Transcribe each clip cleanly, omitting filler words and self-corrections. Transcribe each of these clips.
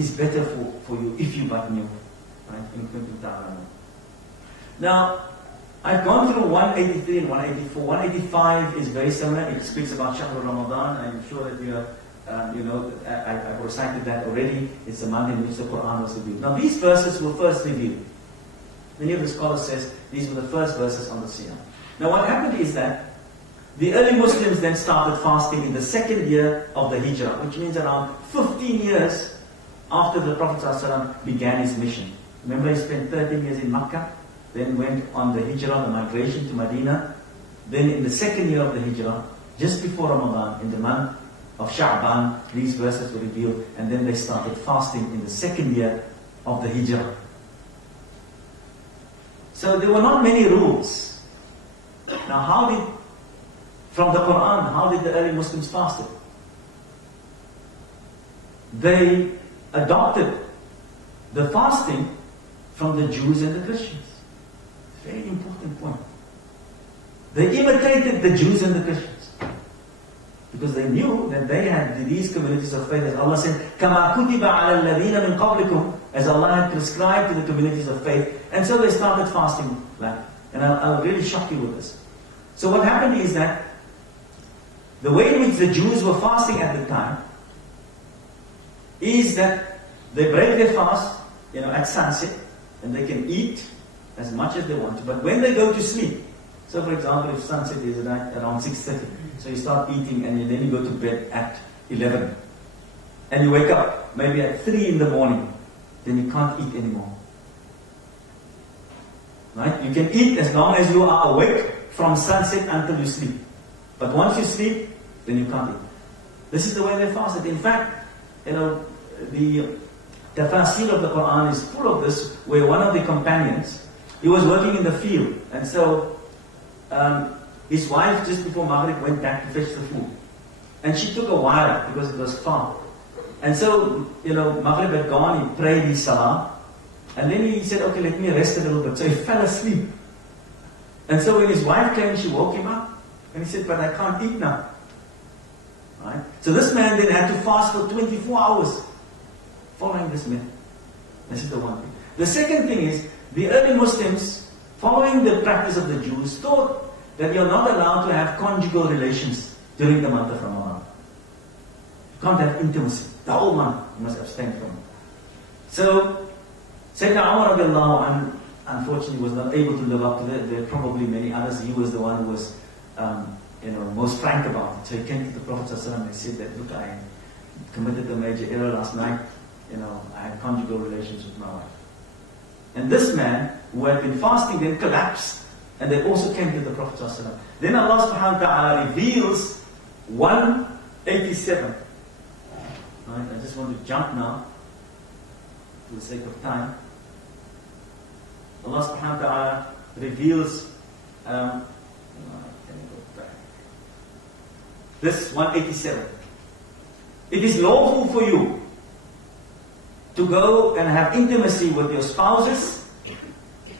is better for you if you but knew. Right? Now, I've gone through 183 and 184. 185 is very similar. It speaks about Shahr Ramadan. I'm sure that you know, I've recited that already. It's the month in which the Quran was revealed. Now, these verses were first revealed. Many of the scholars says these were the first verses on the Siyam. Now, what happened is that the early Muslims then started fasting in the second year of the Hijrah, which means around 15 years after the Prophet ﷺ began his mission. Remember, he spent 13 years in Makkah, then went on the Hijrah, the migration to Medina. Then in the second year of the Hijrah, just before Ramadan, in the month of Sha'ban, these verses were revealed, and then they started fasting in the second year of the Hijrah. So there were not many rules. Now from the Quran, how did the early Muslims fast it? They adopted the fasting from the Jews and the Christians. Very important point. They imitated the Jews and the Christians. Because they knew that they had these communities of faith. As Allah said, كَمَا كُتِبَ عَلَى الَّذِينَ مِنْ قَبْلِكُمْ, as Allah had prescribed to the communities of faith. And so they started fasting like. And I'll really shock you with this. So what happened is that the way in which the Jews were fasting at the time is that they break their fast, at sunset, and they can eat as much as they want to. But when they go to sleep, so for example, if sunset is around 6:30, so you start eating and then you go to bed at 11, and you wake up maybe at 3 in the morning, then you can't eat anymore. Right? You can eat as long as you are awake from sunset until you sleep. But once you sleep, then you can't eat. This is the way they fasted. In fact, the tafsir of the Quran is full of this, where one of the companions, he was working in the field, and so his wife just before Maghrib went back to fetch the food, and she took a while because it was far. And so, Maghrib had gone, he prayed his salah, and then he said, okay, let me rest a little bit. So he fell asleep. And so when his wife came, she woke him up, and he said, but I can't eat now. Right? So this man then had to fast for 24 hours following this method. This is the one thing. The second thing is, the early Muslims, following the practice of the Jews, thought that you're not allowed to have conjugal relations during the month of Ramadan. You can't have intimacy. The whole month you must abstain from it. So, Sayyidina Omar radiallahu anhu, unfortunately was not able to live up to that. There are probably many others. He was the one who was most frank about it. So he came to the Prophet ﷺ and said that, look, I committed a major error last night. I had conjugal relations with my wife. And this man, who had been fasting, then collapsed. And they also came to the Prophet ﷺ. Then Allah subhanahu wa ta'ala reveals 187. Right? I just want to jump now, for the sake of time. Allah subhanahu wa ta'ala reveals this 187. It is lawful for you to go and have intimacy with your spouses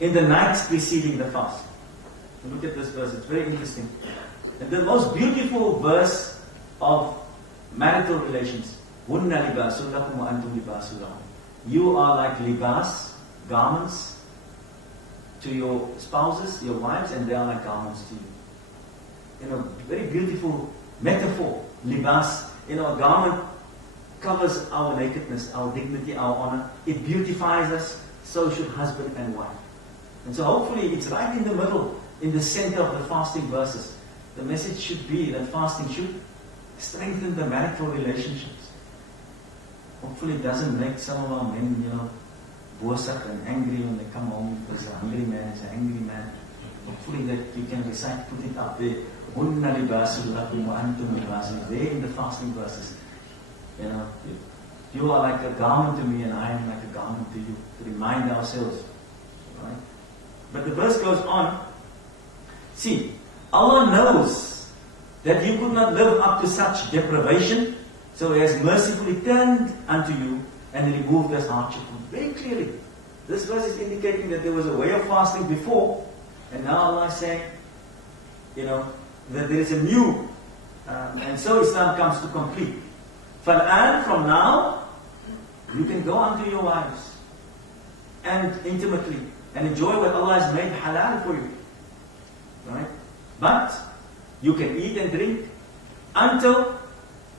in the nights preceding the fast. Look at this verse, it's very interesting. And the most beautiful verse of marital relations. You are like libas, garments, to your spouses, your wives, and they are like garments to you. Very beautiful metaphor. Libas, a garment covers our nakedness, our dignity, our honor. It beautifies us, so should husband and wife. And so hopefully it's right in the middle, in the center of the fasting verses. The message should be that fasting should strengthen the marital relationships. Hopefully it doesn't make some of our men, bosak and angry when they come home, because a hungry man is an angry man. Hopefully that you can recite, put it up there. Hunna libasul lakum wa antum libasun. There in the fasting verses. You are like a garment to me and I am like a garment to you. To remind ourselves. Right? But the verse goes on. See, Allah knows that you could not live up to such deprivation, so He has mercifully turned unto you and removed this hardship. Very clearly. This verse is indicating that there was a way of fasting before, and now Allah is saying, that there is a new, and so Islam comes to complete. From now, You can go unto your wives and intimately and enjoy what Allah has made halal for you. Right? But you can eat and drink until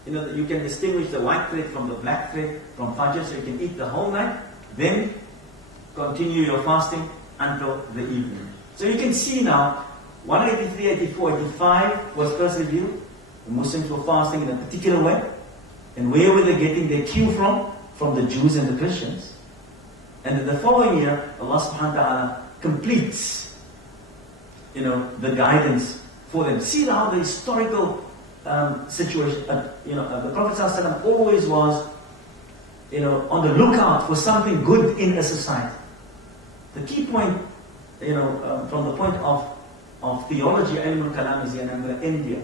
you can distinguish the white thread from the black thread from Fajr, so you can eat the whole night, then continue your fasting until the evening. So you can see now, 183, 84, 85 was first revealed. The Muslims were fasting in a particular way. And where were they getting their cue from? From the Jews and the Christians. And in the following year, Allah subhanahu wa ta'ala completes, the guidance for them. See how the historical situation, the Prophet ﷺ always was, on the lookout for something good in a society. The key point, from the point of theology, ilm al-kalam is here, and I'm going to end here.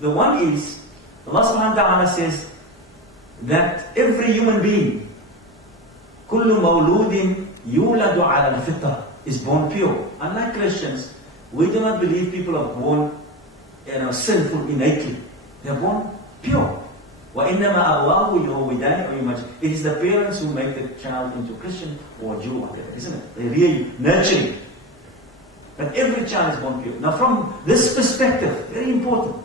The one is, Allah subhanahu wa ta'ala says that every human being, كل مولود يولد على الفطرة, is born pure. Unlike Christians, we do not believe people are born sinful innately. They are born pure. وَإِنَّمَا أَبْوَاهُ يُهْوِدَانِ أَوْ يُمَجِّدُ. It is the parents who make the child into Christian or Jew or whatever, isn't it? They rear you, nurture you. But every child is born pure. Now from this perspective, very important.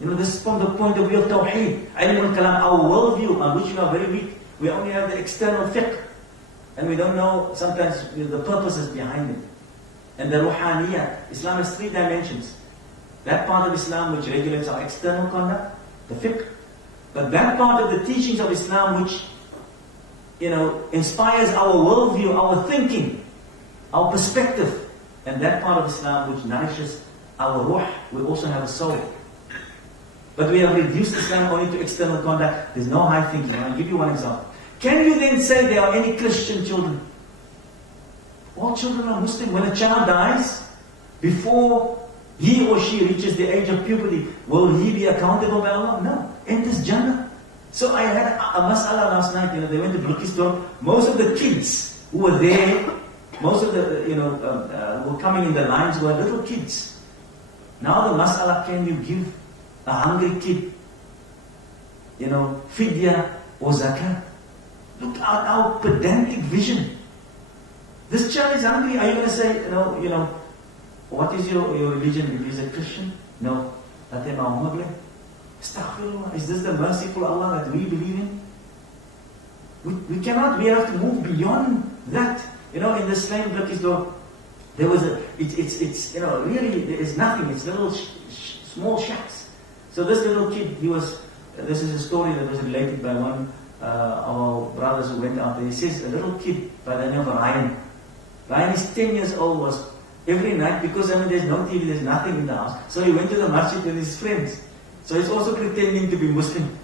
This is from the point of view of Tawheed, Ilm al-Kalam, our worldview on which we are very weak. We only have the external fiqh. And we don't know sometimes the purposes behind it. And the Ruhaniyah, Islam has 3 dimensions. That part of Islam which regulates our external conduct, the fiqh. But that part of the teachings of Islam which, inspires our worldview, our thinking, our perspective. And that part of Islam which nourishes our ruh. We also have a soul. But we have reduced Islam only to external conduct. There's no high thinking. I'll give you one example. Can you then say there are any Christian children? All children are Muslim. When a child dies, before he or she reaches the age of puberty, will he be accountable by Allah? No. Enters Jannah. So I had a mas'ala last night. They went to Brookies store. Most of the kids who were there, most of the, who were coming in the lines were little kids. Now the mas'ala, can you give a hungry kid, fidya or zakah? Look at our pedantic vision. This child is hungry. Are you going to say, what is your religion? If he's a Christian? No. Astaghfirullah. Is this the merciful Allah that we believe in? We cannot. We have to move beyond that. In the same Brookies door, there was really there is nothing. It's little small shacks. So this little kid, this is a story that was related by one of our brothers who went out there. He says, a little kid by the name of Ryan. Ryan is 10 years old, was every night, because there's no TV, there's nothing in the house. So he went to the masjid with his friends. So he's also pretending to be Muslim.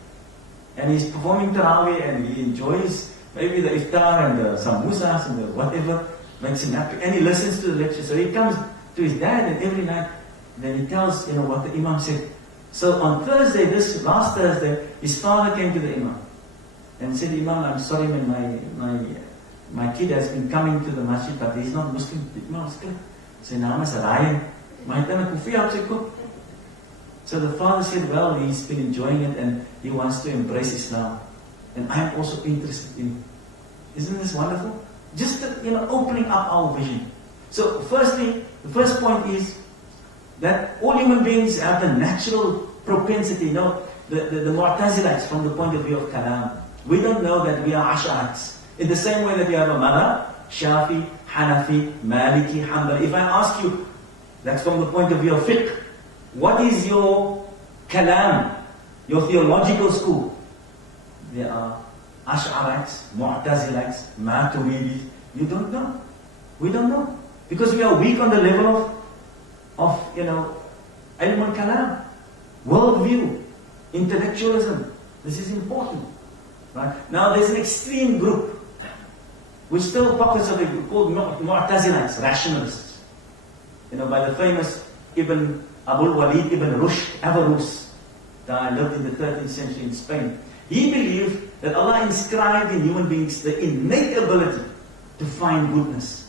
And he's performing Tarawih and he enjoys maybe the iftar and the samosas and the whatever, makes him happy. And he listens to the lecture. So he comes to his dad and every night, then he tells, what the Imam said. So on Thursday, last Thursday, his father came to the Imam and said, Imam, I'm sorry, man, my kid has been coming to the masjid, but he's not Muslim. The Imam said, sy naam is Ryan. Maar hy het 'n koffie op sy kop. So the father said, well, he's been enjoying it and he wants to embrace Islam. And I am also interested in it. Isn't this wonderful? Just, opening up our vision. So firstly, the first point is that all human beings have the natural propensity, the Mu'tazilites from the point of view of Kalam. We don't know that we are Ash'arites. In the same way that you have a madhab, Shafi, Hanafi, Maliki, Hanbali. If I ask you, that's from the point of view of fiqh, what is your Kalam, your theological school? There are Ash'arites, Mu'tazilites, Maturidis. You don't know. We don't know. Because we are weak on the level of ilm al-kalam, worldview, intellectualism. This is important. Right? Now there's an extreme group which still pockets of it called Mu'tazilites, rationalists. By the famous Ibn Abul Walid Ibn Rushd, Averroes, that lived in the 13th century in Spain. He believed that Allah inscribed in human beings the innate ability to find goodness.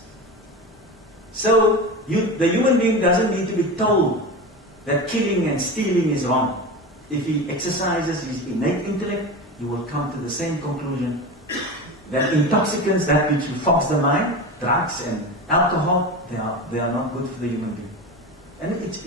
So the human being doesn't need to be told that killing and stealing is wrong. If he exercises his innate intellect, you will come to the same conclusion that intoxicants, that which will fogs the mind, drugs and alcohol, they are not good for the human being. And it's,